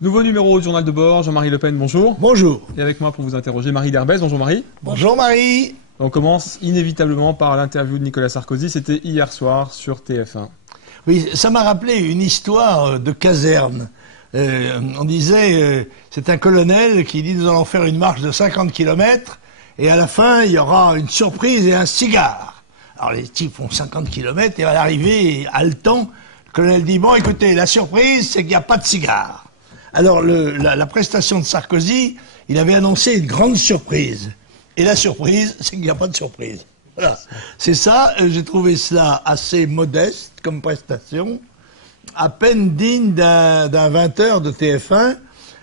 Nouveau numéro du journal de bord, Jean-Marie Le Pen, bonjour. Bonjour. Et avec moi pour vous interroger, Marie Derbez. Bonjour Marie. Bonjour Marie. On commence inévitablement par l'interview de Nicolas Sarkozy, c'était hier soir sur TF1. Oui, ça m'a rappelé une histoire de caserne. On disait, c'est un colonel qui dit nous allons faire une marche de 50 km et à la fin il y aura une surprise et un cigare. Alors les types font 50 km et à l'arrivée, haletant, le colonel dit bon écoutez, la surprise c'est qu'il n'y a pas de cigare. Alors la prestation de Sarkozy, il avait annoncé une grande surprise. Et la surprise, c'est qu'il n'y a pas de surprise. Voilà. C'est ça, j'ai trouvé cela assez modeste comme prestation, à peine digne d'un 20h de TF1.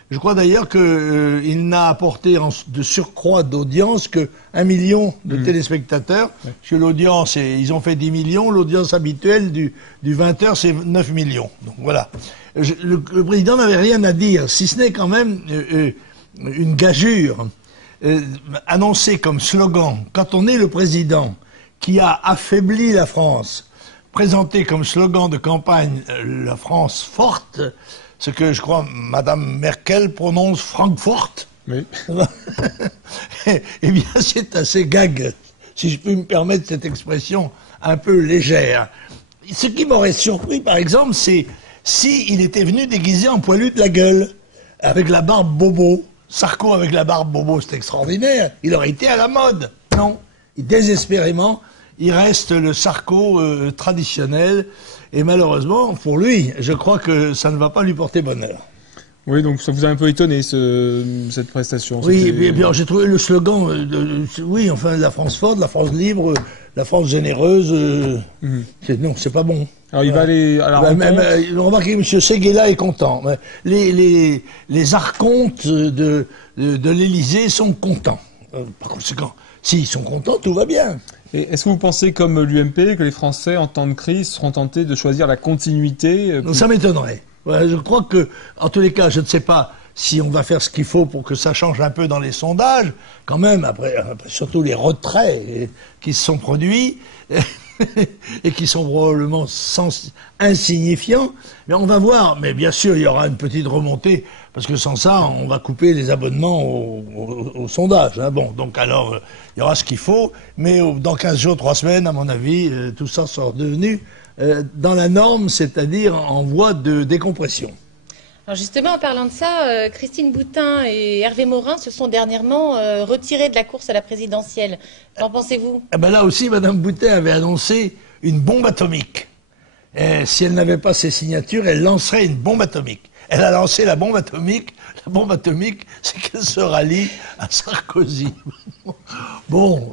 Je crois d'ailleurs qu'il n'a apporté de surcroît d'audience que 1 million de téléspectateurs. Ouais. Parce que l'audience, ils ont fait 10 millions, l'audience habituelle du 20h, c'est 9 millions. Donc voilà. Le président n'avait rien à dire, si ce n'est quand même une gageure. Annoncé comme slogan, quand on est le président qui a affaibli la France, présenté comme slogan de campagne la France forte, ce que je crois Madame Merkel prononce Francfort. Oui. Eh bien, c'est assez gag, si je peux me permettre cette expression un peu légère. Ce qui m'aurait surpris, par exemple, c'est s'il était venu déguisé en poilu de la gueule, avec la barbe bobo. Sarko avec la barbe bobo, c'est extraordinaire. Il aurait été à la mode. Non. Et désespérément, il reste le Sarko traditionnel. Et malheureusement, pour lui, je crois que ça ne va pas lui porter bonheur. Oui, donc ça vous a un peu étonné, cette prestation. Oui, et bien j'ai trouvé le slogan, oui, enfin, la France forte, la France libre, la France généreuse, non, c'est pas bon. Alors il va aller à la rencontre. Remarquez, M. Séguéla est content. Les archontes de l'Élysée sont contents. Par conséquent, s'ils sont contents, tout va bien. Et est-ce que vous pensez, comme l'UMP, que les Français, en temps de crise, seront tentés de choisir la continuité Ça m'étonnerait. Ouais, je crois que, en tous les cas, je ne sais pas si on va faire ce qu'il faut pour que ça change un peu dans les sondages. Quand même, après surtout les retraits qui se sont produits et qui sont probablement insignifiants. Mais on va voir. Mais bien sûr, il y aura une petite remontée parce que sans ça, on va couper les abonnements au sondage. Hein. Bon, donc alors, il y aura ce qu'il faut. Mais dans 15 jours, 3 semaines, à mon avis, tout ça sera devenu dans la norme, c'est-à-dire en voie de décompression. Alors justement, en parlant de ça, Christine Boutin et Hervé Morin se sont dernièrement retirés de la course à la présidentielle. Qu'en pensez-vous ? Ben là aussi, Madame Boutin avait annoncé une bombe atomique. Et si elle n'avait pas ses signatures, elle lancerait une bombe atomique. Elle a lancé la bombe atomique. La bombe atomique, c'est qu'elle se rallie à Sarkozy. Bon,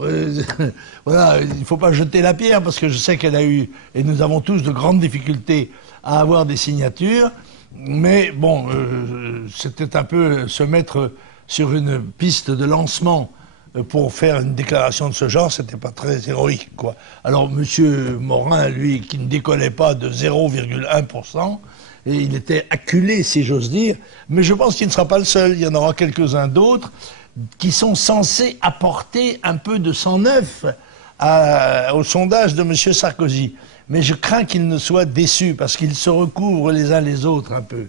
voilà, il ne faut pas jeter la pierre parce que je sais qu'elle a eu, et nous avons tous de grandes difficultés à avoir des signatures. Mais bon, c'était un peu se mettre sur une piste de lancement pour faire une déclaration de ce genre, c'était pas très héroïque, quoi. Alors, Monsieur Morin, lui, qui ne décollait pas de 0,1%, et il était acculé, si j'ose dire, mais je pense qu'il ne sera pas le seul. Il y en aura quelques-uns d'autres qui sont censés apporter un peu de sang neuf au sondage de Monsieur Sarkozy. Mais je crains qu'ils ne soient déçus, parce qu'ils se recouvrent les uns les autres un peu.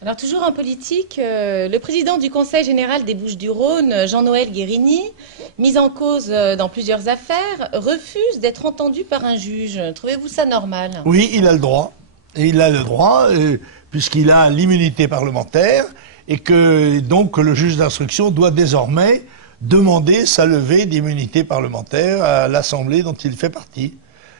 Alors toujours en politique, le président du Conseil général des Bouches-du-Rhône, Jean-Noël Guérini, mis en cause dans plusieurs affaires, refuse d'être entendu par un juge. Trouvez-vous ça normal ? Oui, il a le droit. Et il a le droit, puisqu'il a l'immunité parlementaire, et que donc le juge d'instruction doit désormais demander sa levée d'immunité parlementaire à l'Assemblée dont il fait partie.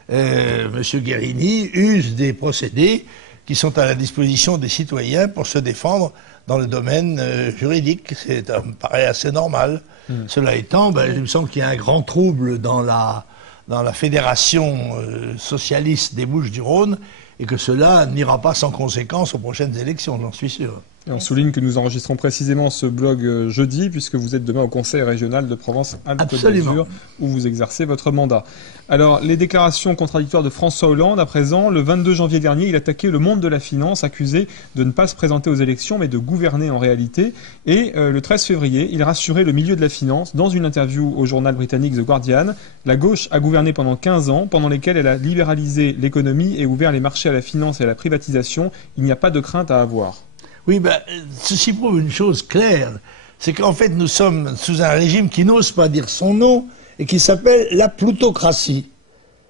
Monsieur Guérini use des procédés qui sont à la disposition des citoyens pour se défendre dans le domaine juridique. Ça me paraît assez normal. Cela étant, il me semble qu'il y a un grand trouble dans la fédération socialiste des Bouches-du-Rhône et que cela n'ira pas sans conséquence aux prochaines élections, j'en suis sûr. Et on souligne que nous enregistrons précisément ce blog jeudi, puisque vous êtes demain au Conseil régional de Provence-Alpes-Côte d'Azur, où vous exercez votre mandat. Alors, les déclarations contradictoires de François Hollande, à présent, le 22 janvier dernier, il attaquait le monde de la finance, accusé de ne pas se présenter aux élections, mais de gouverner en réalité. Et le 13 février, il rassurait le milieu de la finance dans une interview au journal britannique The Guardian. La gauche a gouverné pendant 15 ans, pendant lesquels elle a libéralisé l'économie et ouvert les marchés à la finance et à la privatisation. Il n'y a pas de crainte à avoir. Oui, ceci prouve une chose claire, c'est qu'en fait nous sommes sous un régime qui n'ose pas dire son nom et qui s'appelle la plutocratie,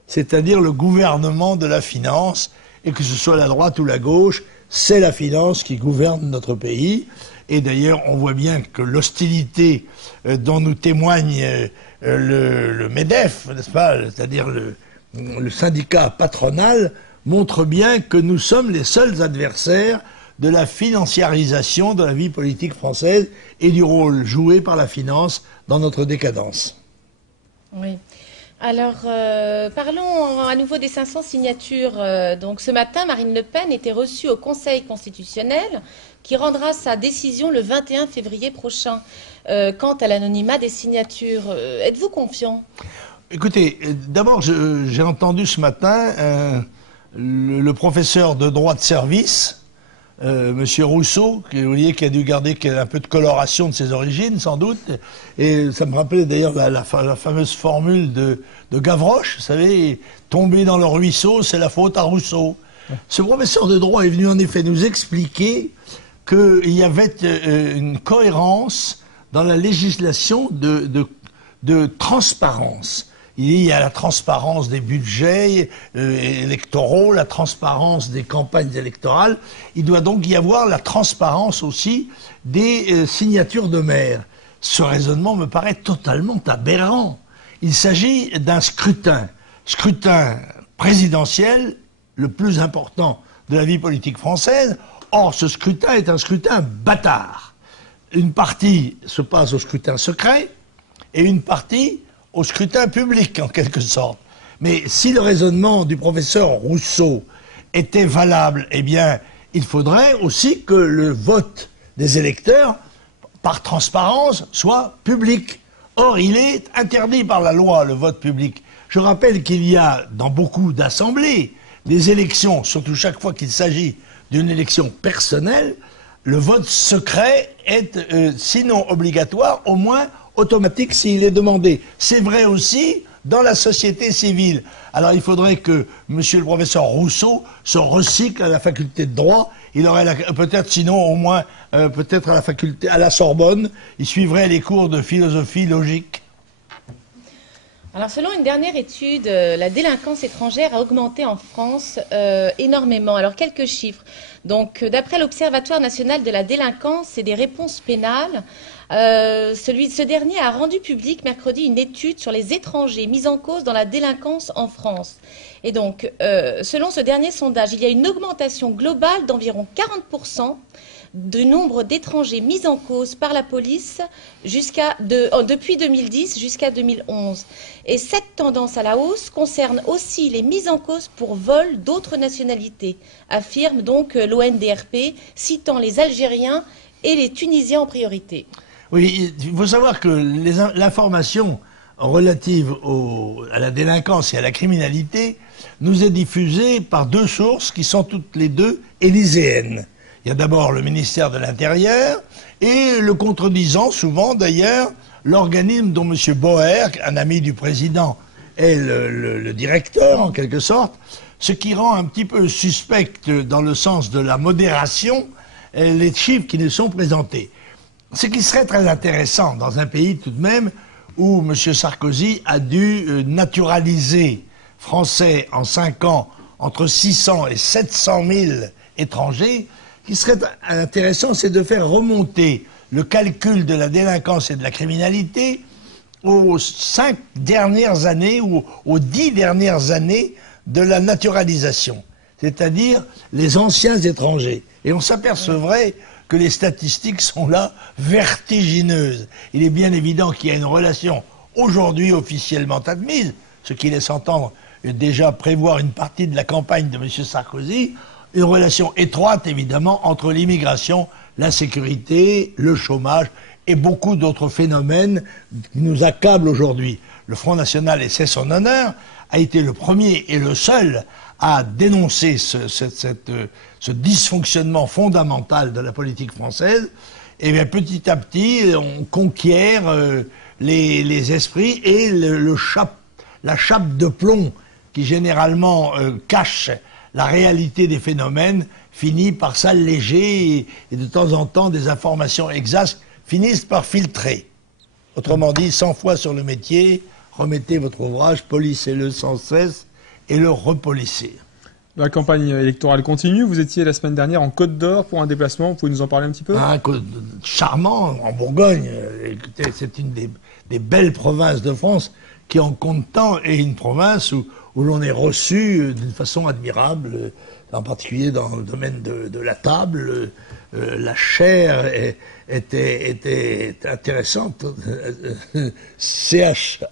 c'est-à-dire le gouvernement de la finance, et que ce soit la droite ou la gauche, c'est la finance qui gouverne notre pays. Et d'ailleurs, on voit bien que l'hostilité dont nous témoigne le MEDEF, n'est-ce pas, c'est-à-dire le syndicat patronal, montre bien que nous sommes les seuls adversaires de la financiarisation de la vie politique française et du rôle joué par la finance dans notre décadence. Oui. Alors, parlons à nouveau des 500 signatures. Donc, ce matin, Marine Le Pen était reçue au Conseil constitutionnel qui rendra sa décision le 21 février prochain. Quant à l'anonymat des signatures, êtes-vous confiant? Écoutez, d'abord, j'ai entendu ce matin le professeur de droit de service, Monsieur Rousseau, vous voyez, qui a dû garder un peu de coloration de ses origines, sans doute. Et ça me rappelait d'ailleurs la fameuse formule de Gavroche, vous savez, tomber dans le ruisseau, c'est la faute à Rousseau. Ce professeur de droit est venu en effet nous expliquer qu'il y avait une cohérence dans la législation de transparence. Il y a la transparence des budgets électoraux, la transparence des campagnes électorales. Il doit donc y avoir la transparence aussi des signatures de maires. Ce raisonnement me paraît totalement aberrant. Il s'agit d'un scrutin présidentiel, le plus important de la vie politique française. Or, ce scrutin est un scrutin bâtard. Une partie se passe au scrutin secret et une partie au scrutin public, en quelque sorte. Mais si le raisonnement du professeur Rousseau était valable, eh bien, il faudrait aussi que le vote des électeurs, par transparence, soit public. Or, il est interdit par la loi, le vote public. Je rappelle qu'il y a, dans beaucoup d'assemblées, des élections, surtout chaque fois qu'il s'agit d'une élection personnelle, le vote secret est, sinon obligatoire, au moins automatique s'il est demandé. C'est vrai aussi dans la société civile. Alors il faudrait que monsieur le professeur Rousseau se recycle à la faculté de droit. Il aurait peut-être, sinon au moins peut-être à la faculté, à la Sorbonne, il suivrait les cours de philosophie logique. Alors, selon une dernière étude, la délinquance étrangère a augmenté en France énormément. Alors, quelques chiffres. Donc, d'après l'Observatoire national de la délinquance et des réponses pénales, ce dernier a rendu public mercredi une étude sur les étrangers mis en cause dans la délinquance en France. Et donc, selon ce dernier sondage, il y a une augmentation globale d'environ 40% du nombre d'étrangers mis en cause par la police depuis 2010 jusqu'à 2011. Et cette tendance à la hausse concerne aussi les mises en cause pour vol d'autres nationalités, affirme donc l'ONDRP, citant les Algériens et les Tunisiens en priorité. Oui, il faut savoir que l'information relative à la délinquance et à la criminalité nous est diffusée par deux sources qui sont toutes les deux élyséennes. Il y a d'abord le ministère de l'Intérieur et le contredisant souvent d'ailleurs l'organisme dont M. Boer, un ami du président, est le directeur en quelque sorte, ce qui rend un petit peu suspect dans le sens de la modération les chiffres qui nous sont présentés. Ce qui serait très intéressant dans un pays tout de même où M. Sarkozy a dû naturaliser français en 5 ans entre 600 et 700 000 étrangers. Ce qui serait intéressant, c'est de faire remonter le calcul de la délinquance et de la criminalité aux 5 dernières années ou aux 10 dernières années de la naturalisation, c'est-à-dire les anciens étrangers. Et on s'apercevrait que les statistiques sont là vertigineuses. Il est bien évident qu'il y a une relation aujourd'hui officiellement admise, ce qui laisse entendre déjà prévoir une partie de la campagne de M. Sarkozy, une relation étroite, évidemment, entre l'immigration, l'insécurité, le chômage et beaucoup d'autres phénomènes qui nous accablent aujourd'hui. Le Front National, et c'est son honneur, a été le premier et le seul à dénoncer ce dysfonctionnement fondamental de la politique française. Et bien petit à petit, on conquiert les esprits et la chape de plomb qui généralement cache la réalité des phénomènes finit par s'alléger et de temps en temps des informations exactes finissent par filtrer. Autrement dit, 100 fois sur le métier, remettez votre ouvrage, polissez-le sans cesse et le repolissez. La campagne électorale continue. Vous étiez la semaine dernière en Côte d'Or pour un déplacement. Vous pouvez nous en parler un petit peu? Charmant, en Bourgogne. Écoutez, c'est une des belles provinces de France qui en compte tant, et une province où l'on est reçu d'une façon admirable, en particulier dans le domaine de la table. La chair était intéressante. C-H-E,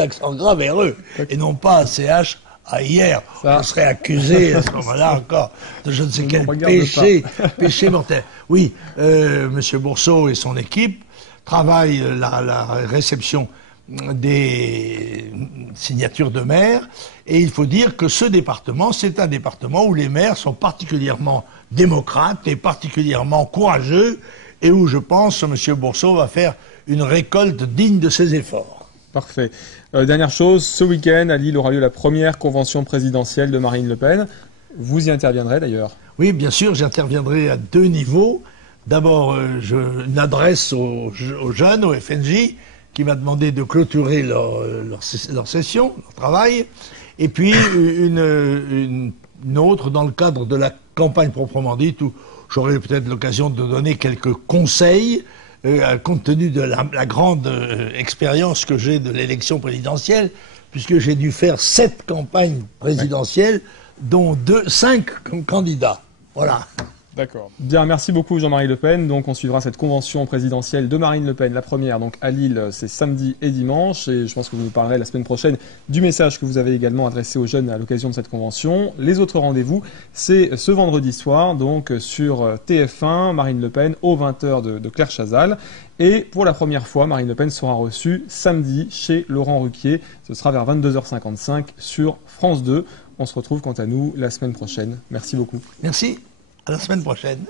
accent grave et heureux, et non pas C-H. Hier, on serait accusé à ce moment-là encore de je ne sais quel péché mortel. Oui, M. Bourseau et son équipe travaillent la réception des signatures de maires, et il faut dire que ce département, c'est un département où les maires sont particulièrement démocrates et particulièrement courageux, et où je pense que M. Bourseau va faire une récolte digne de ses efforts. Parfait. Dernière chose, ce week-end, à Lille aura lieu la première convention présidentielle de Marine Le Pen. Vous y interviendrez d'ailleurs? Oui, bien sûr, j'interviendrai à deux niveaux. D'abord, une adresse aux jeunes, au FNJ, qui m'a demandé de clôturer leur session, leur travail. Et puis une autre dans le cadre de la campagne proprement dite, où j'aurai peut-être l'occasion de donner quelques conseils, compte tenu de la grande expérience que j'ai de l'élection présidentielle, puisque j'ai dû faire 7 campagnes présidentielles, dont 5 comme candidat. Voilà. D'accord. Bien, merci beaucoup Jean-Marie Le Pen. Donc on suivra cette convention présidentielle de Marine Le Pen. La première, donc à Lille, c'est samedi et dimanche. Et je pense que vous nous parlerez la semaine prochaine du message que vous avez également adressé aux jeunes à l'occasion de cette convention. Les autres rendez-vous, c'est ce vendredi soir, donc sur TF1, Marine Le Pen, aux 20h de Claire Chazal. Et pour la première fois, Marine Le Pen sera reçue samedi chez Laurent Ruquier. Ce sera vers 22h55 sur France 2. On se retrouve quant à nous la semaine prochaine. Merci beaucoup. Merci. À la semaine prochaine.